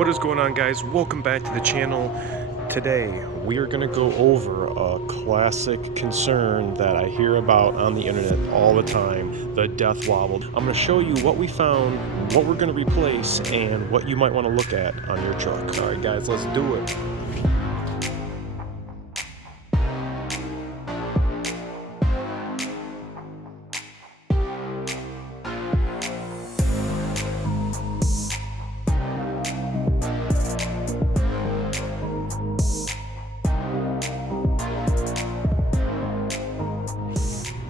What is going on, guys? Welcome back to the channel. Today we are going to go over a classic concern that I hear about on the internet all the time, the death wobble. I'm going to show you what we found, what we're going to replace, and what you might want to look at on your truck. Alright guys, let's do it.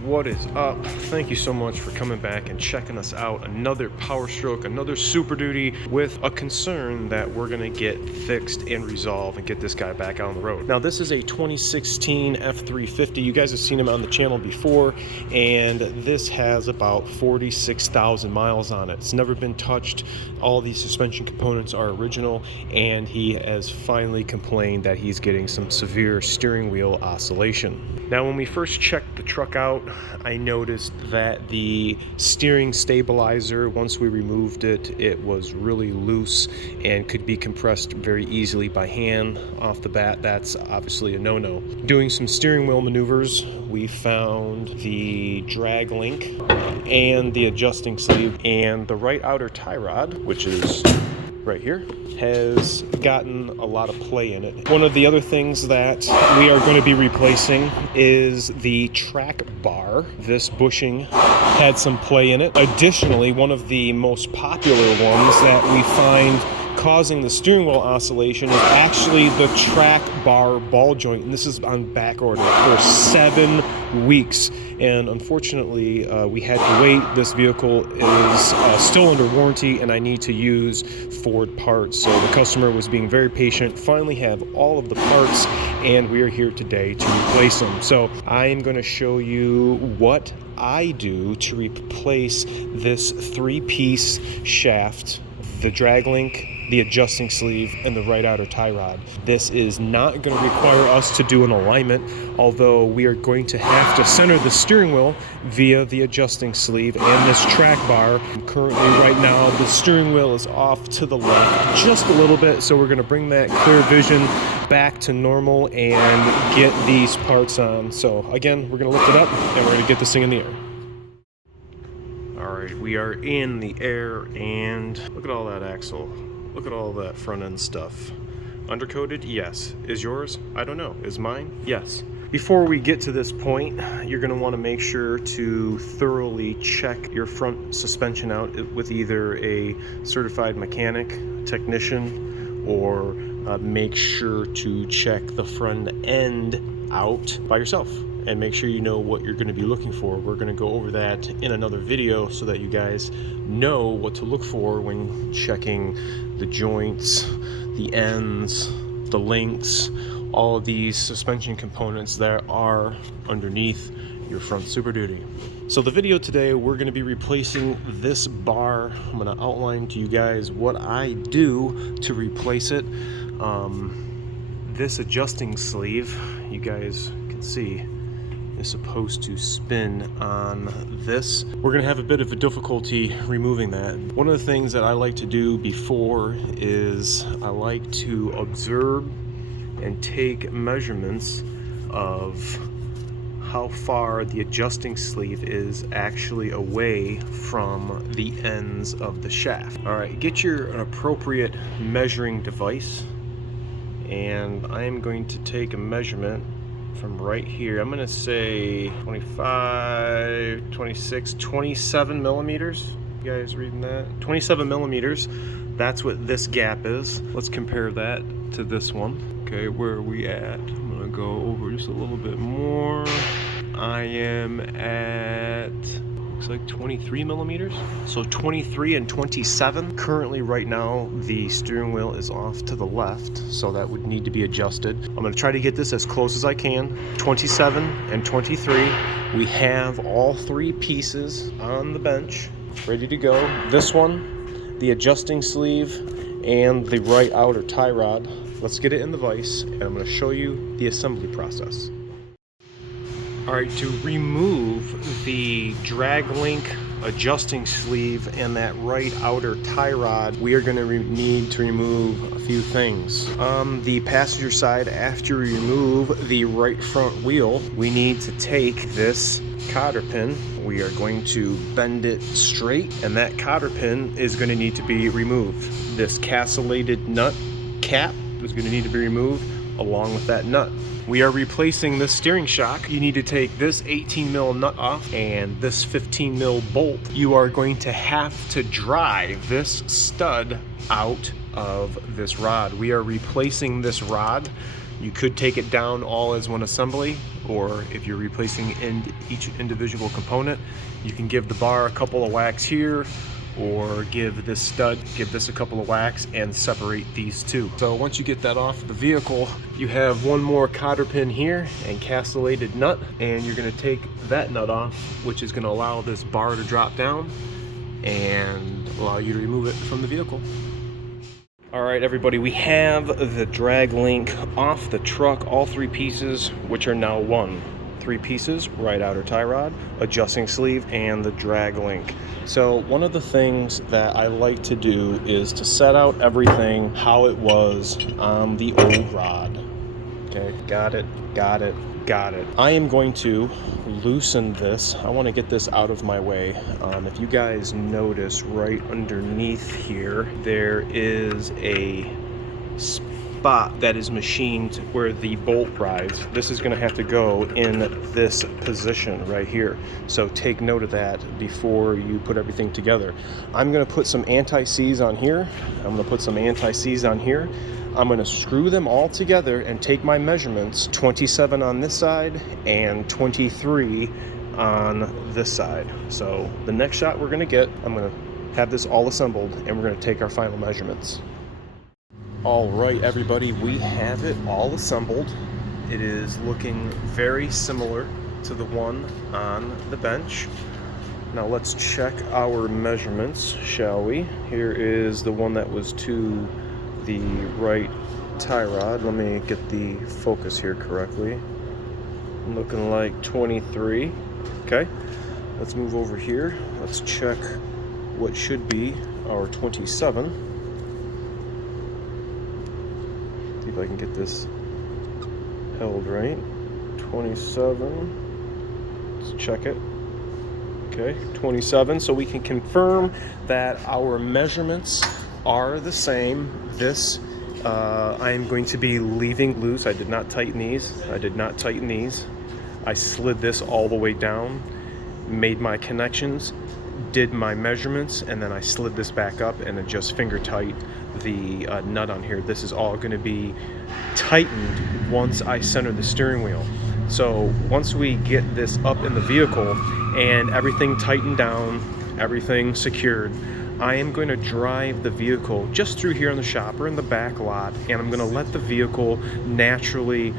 What is up? Thank you so much for coming back and checking us out. Another Powerstroke, another Superduty with a concern that we're gonna get fixed and resolved and get this guy back on the road. Now this is a 2016 F350. You guys have seen him on the channel before, and this has about 46,000 miles on it. It's never been touched. All these suspension components are original, and he has finally complained that he's getting some severe steering wheel oscillation. Now when we first checked the truck out, I noticed that the steering stabilizer, once we removed it, it was really loose and could be compressed very easily by hand. Off the bat, that's obviously a no-no. Doing some steering wheel maneuvers, we found the drag link and the adjusting sleeve, and the right outer tie rod, which is right here, has gotten a lot of play in it. One of the other things that we are going to be replacing is the track bar. This bushing had some play in it. Additionally, one of the most popular ones that we find causing the steering wheel oscillation is actually the track bar ball joint, and this is on back order for 7 weeks, and unfortunately we had to wait. This vehicle is still under warranty, and I need to use Ford parts, so the customer was being very patient. Finally have all of the parts, and we are here today to replace them. So I am going to show you what I do to replace this 3-piece shaft, the drag link, the adjusting sleeve, and the right outer tie rod. This is not going to require us to do an alignment, although we are going to have to center the steering wheel via the adjusting sleeve and this track bar. Currently, right now, the steering wheel is off to the left just a little bit, so we're going to bring that clear vision back to normal and get these parts on. So again, we're going to lift it up and we're going to get this thing in the air. Alright, we are in the air, and look at all that axle. Look at all that front end stuff. Undercoated? Yes. Is yours? I don't know. Is mine? Yes. Before we get to this point, you're going to want to make sure to thoroughly check your front suspension out with either a certified mechanic, technician, or make sure to check the front end out by yourself and make sure you know what you're going to be looking for. We're going to go over that in another video so that you guys know what to look for when checking the joints, the ends, the links, all of these suspension components that are underneath your front Super Duty. So the video today, we're going to be replacing this bar. I'm going to outline to you guys what I do to replace it. This adjusting sleeve, you guys can see, is supposed to spin on this. We're gonna have a bit of a difficulty removing that. One of the things that I like to do before is I like to observe and take measurements of how far the adjusting sleeve is actually away from the ends of the shaft. All right, get your appropriate measuring device, and I am going to take a measurement from right here. I'm gonna say 25, 26, 27 millimeters. You guys reading that? 27 millimeters. That's what this gap is. Let's compare that to this one. Okay, where are we at? I'm gonna go over just a little bit more. I am at, looks like 23 millimeters. So 23 and 27. Currently right now, the steering wheel is off to the left, so that would need to be adjusted. I'm gonna try to get this as close as I can. 27 and 23. We have all 3 pieces on the bench, ready to go. This one, the adjusting sleeve, and the right outer tie rod. Let's get it in the vise, and I'm gonna show you the assembly process. All right, to remove the drag link adjusting sleeve, and that right outer tie rod, we are going to need to remove a few things. On the passenger side, after we remove the right front wheel, we need to take this cotter pin. We are going to bend it straight, and that cotter pin is going to need to be removed. This castellated nut cap is going to need to be removed along with that nut. We are replacing this steering shock. You need to take this 18 mil nut off and this 15 mil bolt. You are going to have to drive this stud out of this rod. We are replacing this rod. You could take it down all as one assembly, or if you're replacing each individual component, you can give the bar a couple of whacks here, or give this stud, give this a couple of whacks and separate these two. So once you get that off the vehicle, you have one more cotter pin here and castellated nut, and you're going to take that nut off, which is going to allow this bar to drop down and allow you to remove it from the vehicle. All right, everybody, we have the drag link off the truck, all three pieces, which are now one. 3 pieces, right outer tie rod, adjusting sleeve, and the drag link. So one of the things that I like to do is to set out everything how it was on the old rod. Okay, got it, got it, got it. I am going to loosen this. I want to get this out of my way. If you guys notice right underneath here, there is a spot that is machined where the bolt rides. This is going to have to go in this position right here. So take note of that before you put everything together. I'm going to put some anti-seize on here. I'm going to put some anti-seize on here. I'm going to screw them all together and take my measurements, 27 on this side and 23 on this side. So the next shot we're going to get, I'm going to have this all assembled and we're going to take our final measurements. All right, everybody, we have it all assembled. It is looking very similar to the one on the bench. Now let's check our measurements, shall we? Here is the one that was to the right tie rod. Let me get the focus here correctly. Looking like 23. Okay, let's move over here. Let's check what should be our 27. See if I can get this held right. 27. Let's check it. Okay, 27. So we can confirm that our measurements are the same. This I am going to be leaving loose. I did not tighten these. I slid this all the way down, made my connections, did my measurements, and then I slid this back up and adjust finger tight the nut on here. This is all going to be tightened once I center the steering wheel. So once we get this up in the vehicle and everything tightened down, everything secured, I am going to drive the vehicle just through here in the shop or in the back lot, and I'm going to let the vehicle naturally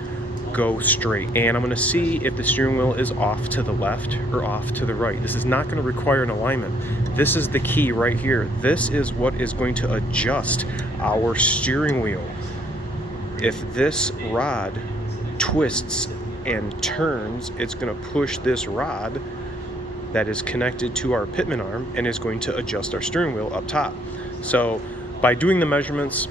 go straight, and I'm going to see if the steering wheel is off to the left or off to the right. This is not going to require an alignment. This is the key right here. This is what is going to adjust our steering wheel. If this rod twists and turns, it's going to push this rod that is connected to our pitman arm and is going to adjust our steering wheel up top. So by doing the measurements,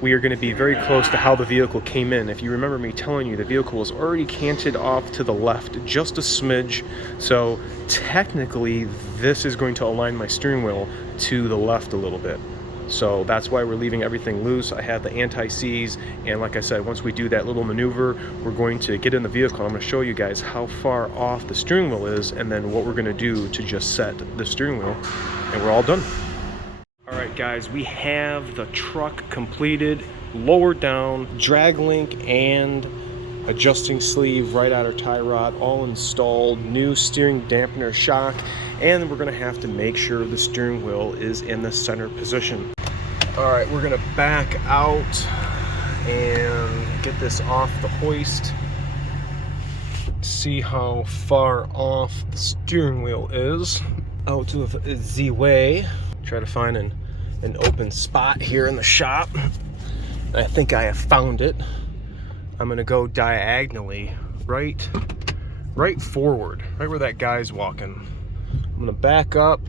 we are going to be very close to how the vehicle came in. If you remember me telling you, the vehicle was already canted off to the left just a smidge. So technically, this is going to align my steering wheel to the left a little bit. So that's why we're leaving everything loose. I have the anti-seize, and like I said, once we do that little maneuver, we're going to get in the vehicle. I'm going to show you guys how far off the steering wheel is, and then what we're going to do to just set the steering wheel, and we're all done. All right, guys, we have the truck completed, lowered down, drag link and adjusting sleeve, right outer tie rod, all installed, new steering dampener shock, and we're going to have to make sure the steering wheel is in the center position. All right, we're going to back out and get this off the hoist. See how far off the steering wheel is. Out of the way. Try to find an open spot here in the shop. I think I have found it. I'm gonna go diagonally right forward, right where that guy's walking. I'm gonna back up,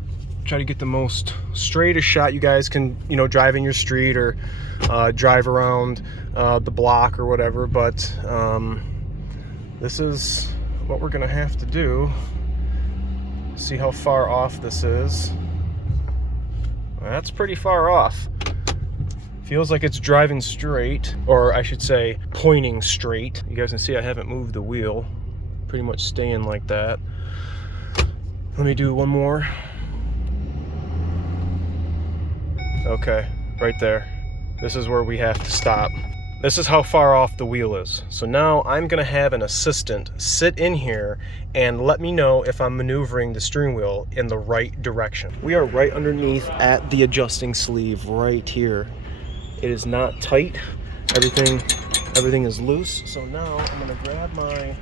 try to get the most straightest shot you guys can, you know, drive in your street or drive around the block or whatever. But this is what we're gonna have to do. See how far off this is. That's pretty far off. Feels like it's driving straight, or I should say pointing straight. You guys can see I haven't moved the wheel. Pretty much staying like that. Let me do one more. Okay, right there. This is where we have to stop. This is how far off the wheel is. So now I'm gonna have an assistant sit in here and let me know if I'm maneuvering the steering wheel in the right direction. We are right underneath at the adjusting sleeve right here. It is not tight. Everything is loose. So now I'm gonna grab my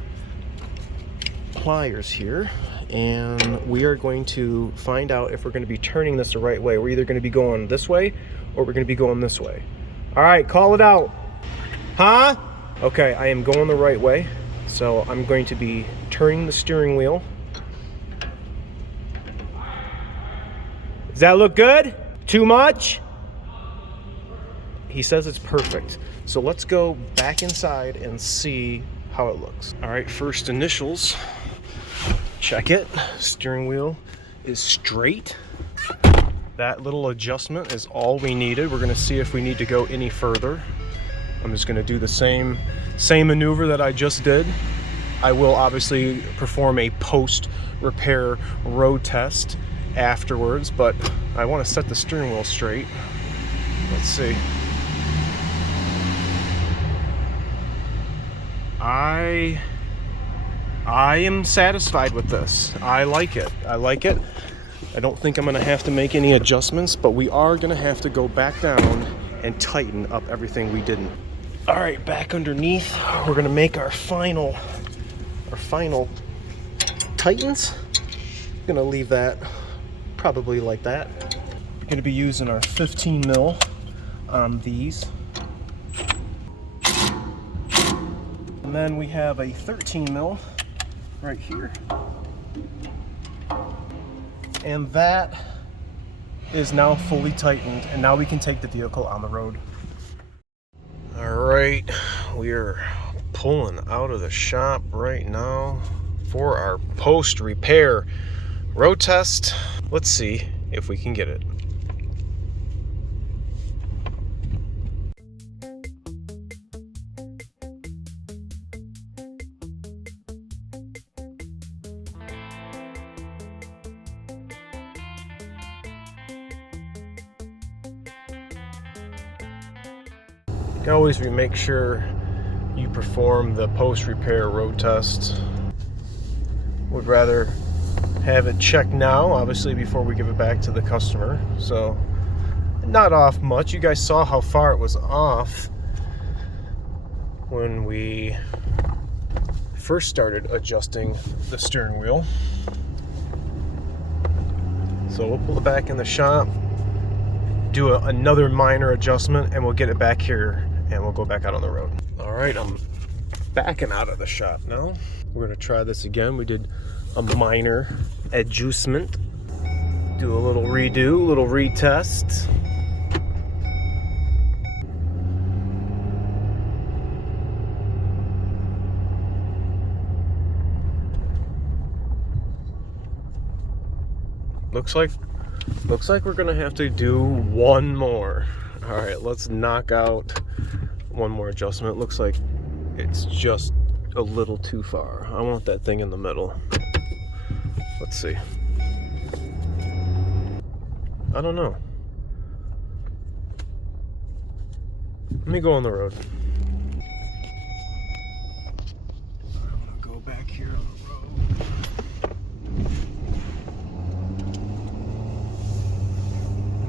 pliers here and we are going to find out if we're going to be turning this the right way. We're either going to be going this way or we're going to be going this way. All right, call it out. Huh? Okay, I am going the right way. So I'm going to be turning the steering wheel. Does that look good? Too much? He says it's perfect. So let's go back inside and see how it looks. All right, first initials. Check it. Steering wheel is straight. That little adjustment is all we needed. We're gonna see if we need to go any further. I'm just gonna do the same maneuver that I just did. I will obviously perform a post-repair road test afterwards, but I wanna set the steering wheel straight. Let's see. I am satisfied with this. I like it. I like it. I don't think I'm gonna have to make any adjustments, but we are gonna have to go back down and tighten up everything we didn't. All right, back underneath. We're gonna make our final tightens. Gonna leave that probably like that. We're gonna be using our 15 mil on these. And then we have a 13 mil right here. And that is now fully tightened, and now we can take the vehicle on the road. All right, we are pulling out of the shop right now for our post-repair road test. Let's see if we can get it. Always make sure you perform the post-repair road test. Would rather have it checked now, obviously, before we give it back to the customer. So not off much. You guys saw how far it was off when we first started adjusting the steering wheel. So we'll pull it back in the shop, do another minor adjustment, and we'll get it back here and we'll go back out on the road. All right, I'm backing out of the shop now. We're gonna try this again. We did a minor adjustment. Do a little redo, a little retest. Looks like we're gonna have to do one more. All right, let's knock out one more adjustment. Looks like it's just a little too far. I want that thing in the middle. Let's see. I don't know. Let me go on the road. I'm gonna go back here on the road.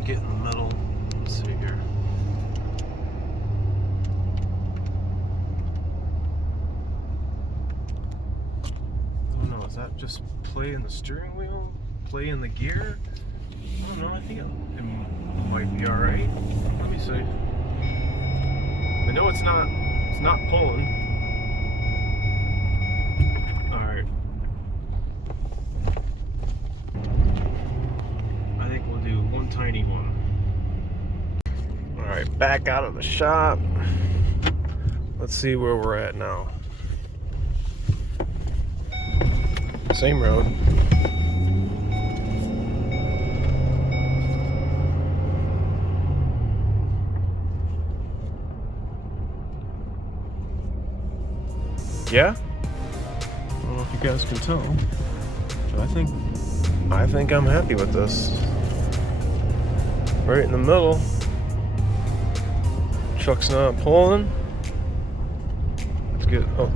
Get in the middle. Let's see here. I don't know, is that just play in the steering wheel? Play in the gear? I don't know, I think it might be alright. Let me see. I know it's not pulling. Alright. right, back out of the shop. Let's see where we're at now. Same road. Yeah? I don't know if you guys can tell, but I think I'm happy with this. Right in the middle. Truck's not pulling. Let's get, oh,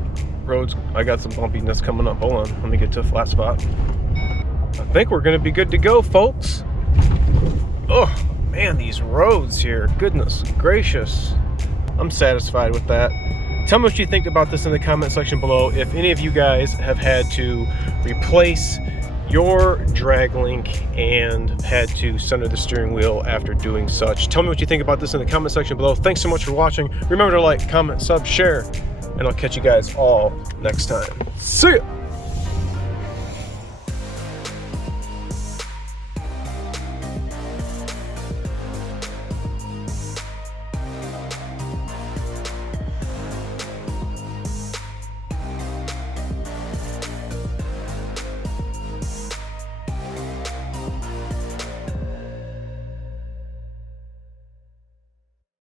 roads, I got some bumpiness coming up. Hold on, let me get to a flat spot. I think we're gonna be good to go, folks. Oh, man, these roads here, goodness gracious. I'm satisfied with that. Tell me what you think about this in the comment section below. If any of you guys have had to replace your drag link and had to center the steering wheel after doing such. Tell me what you think about this in the comment section below. Thanks so much for watching. Remember to like, comment, sub, share, and I'll catch you guys all next time. See ya!